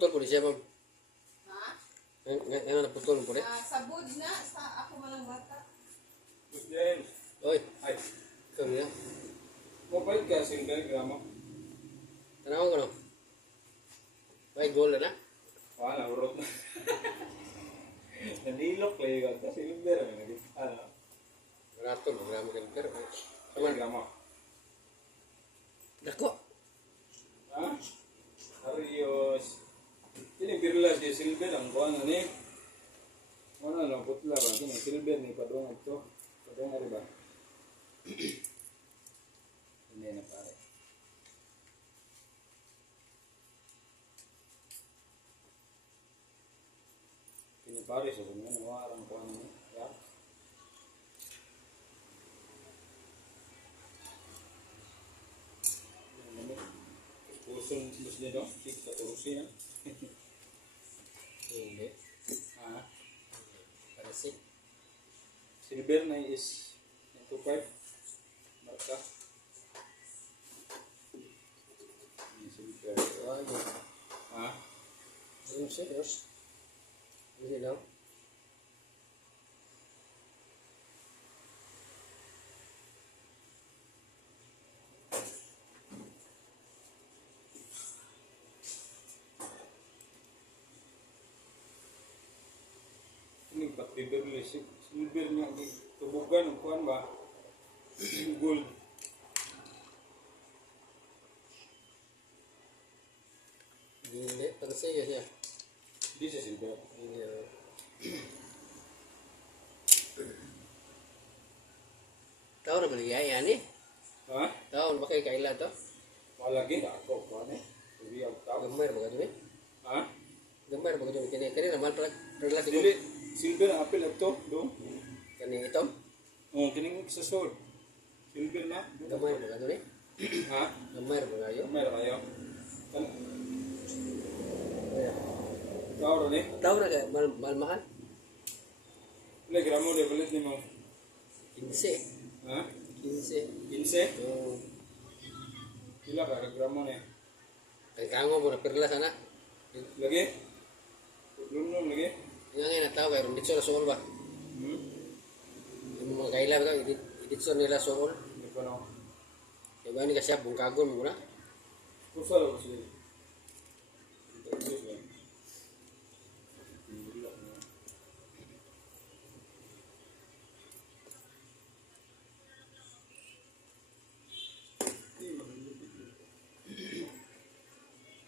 naputol po di siya, ma'am. Ha? Ngayon naputol po di. Sabod na sa ako malang bata. Yan. Oy, Ay. ikaw niya. Mabait ka single gramo. Tanaw ko no. Ay, goal na. Wala, urot na. Nandilok lang yung kasi silver. Ano? Rato, magramang ka pero. Sama gramo. Dako. Ha? Arios. Ini birla si silver ang kuha na ni. Ano lang, putla ba? Kini silver ni padung ito. Padung ari ba? Hindi na pare. Kini pare sa kanya nawarang kuha na ni. Ya. Urusan muslim dong, kita urusin ya. Hindi. Ah, Parasi. silver na is 25 marka. Ini silver. Ay, Ah, yung serious. Hindi lang. ini 4 silver nya di tubugan kuan ba? Gold. Hindi. Parasi ya siya. Di sa silver. Hindi. Tahu na bali yan eh. Ha? Tahu na ba kayo kaila to? Wala lagi ako kuan eh. Sabi ako tao. Gambar ba ka dun eh? Ha? Gambar ba ka dun? Kani naman pala relasi ko. Dili silver ang apil ato do. Kani ito? Oh, kining sa sword. Silver na. Gambar ba ka dun eh? Ha? Gambar ba kayo? Meron kayo. Kan tao ron eh. Tahu na ka mahal? Ilang gramo de balit ni mo? 15. Ha? 15. 15? Oh. Pila ka gramo ni? Kay kango mo na perla sana. Lagi? Lumlum lagi? Nga ngayon na tao kay dito na soul ba? Hmm? Yung mga kaila ba dito nila soul. Hindi pa na. Kaya ba ni kasi bungkagon mo na? Kusa lang siya.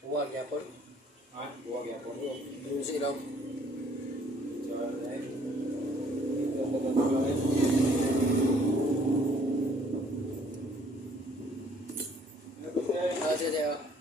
Huwag yapon. Ha? Buwag yan po. Yung si ilaw. Ah, sige.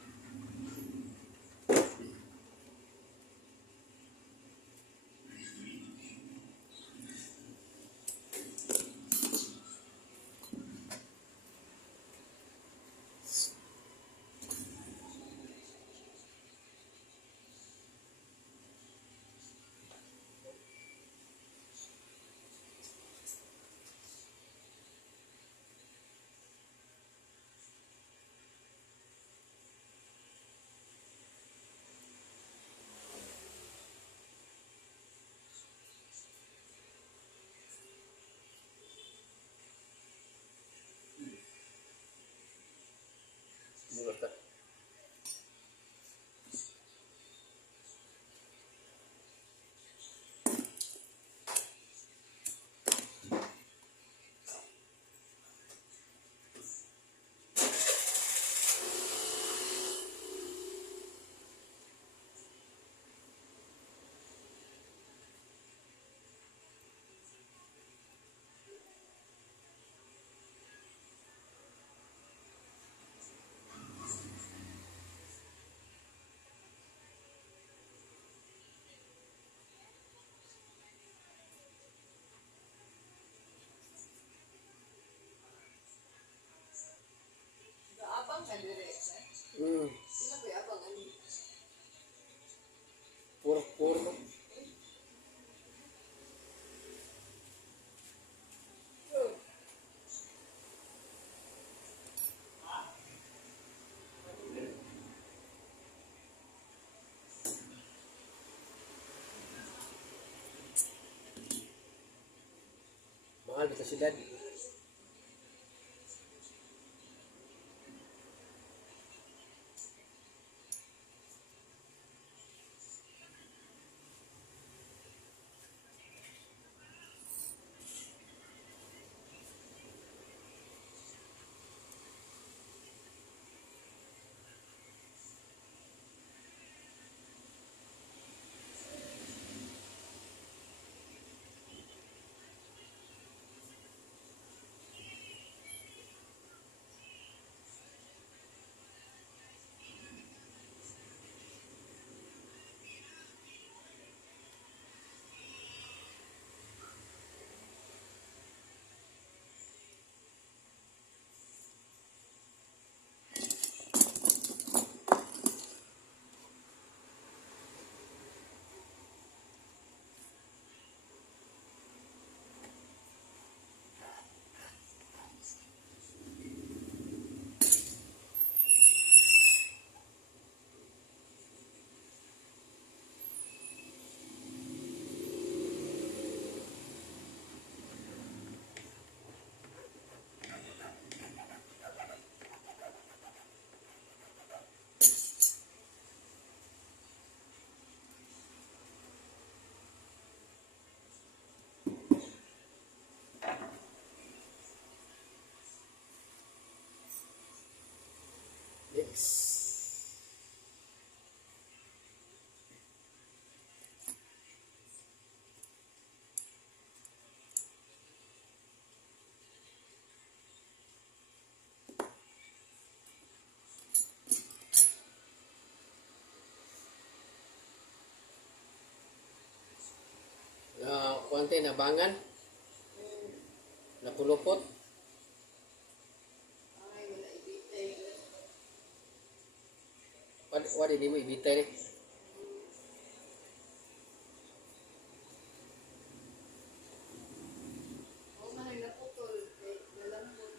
Bukas ka. Abang kan dire. Sila ba abang ani? Puro. Mahal sa syudad. Next. Kuwante nabangan, napulupot. Ay, wala ibitay. Wadi di mo ibitay ni. O man ay naputol. Nalambot.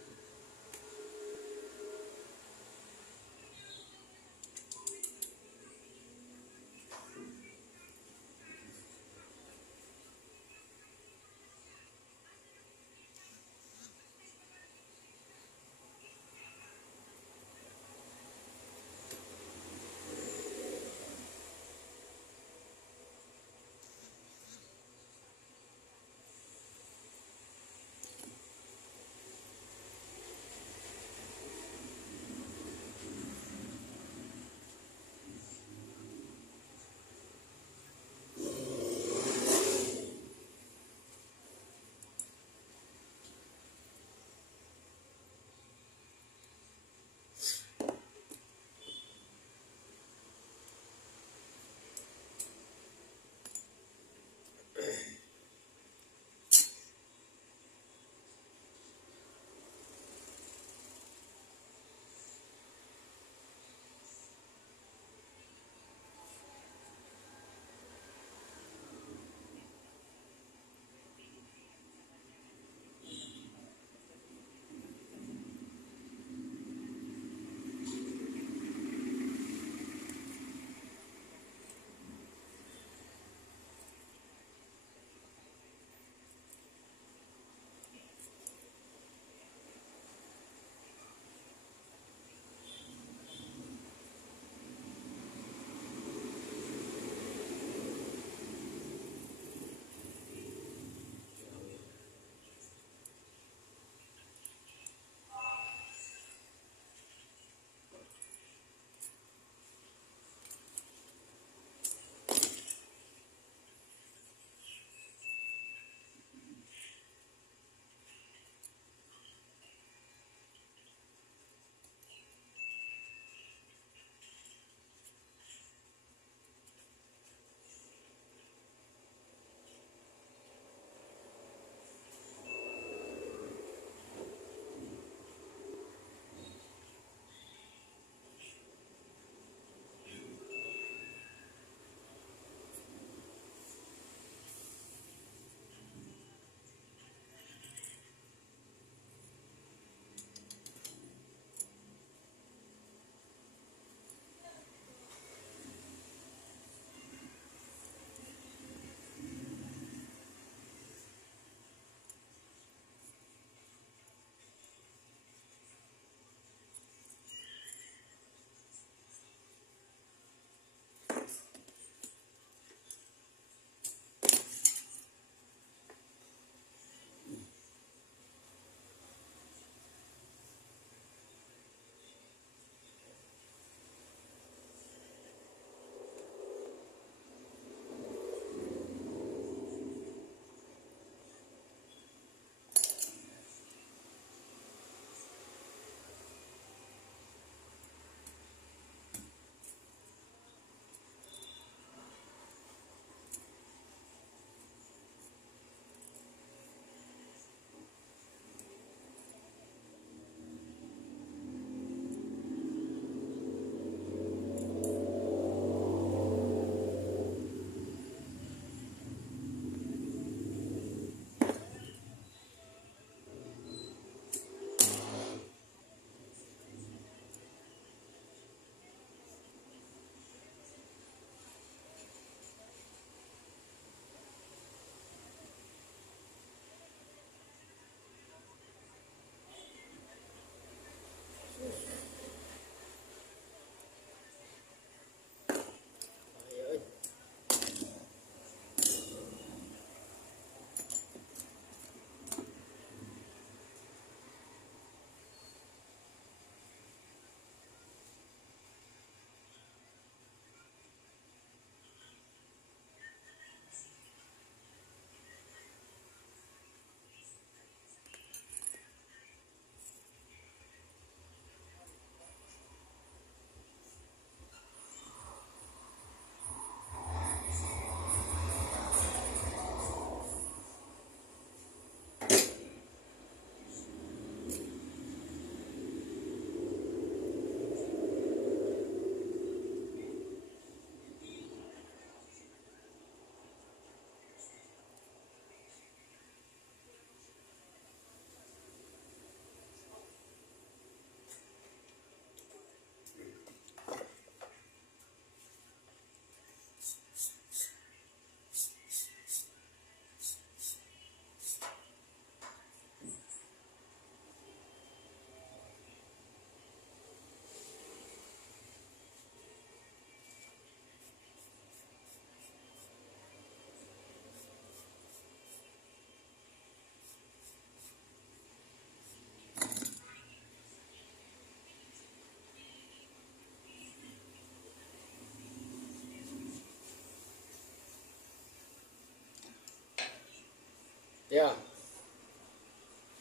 Ya,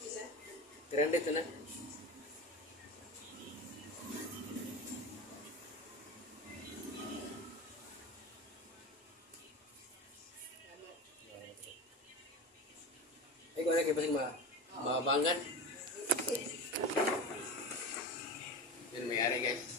Isa? keren dito na. Ay, kung ano kayo pasing mabangan. Yun, may ari guys.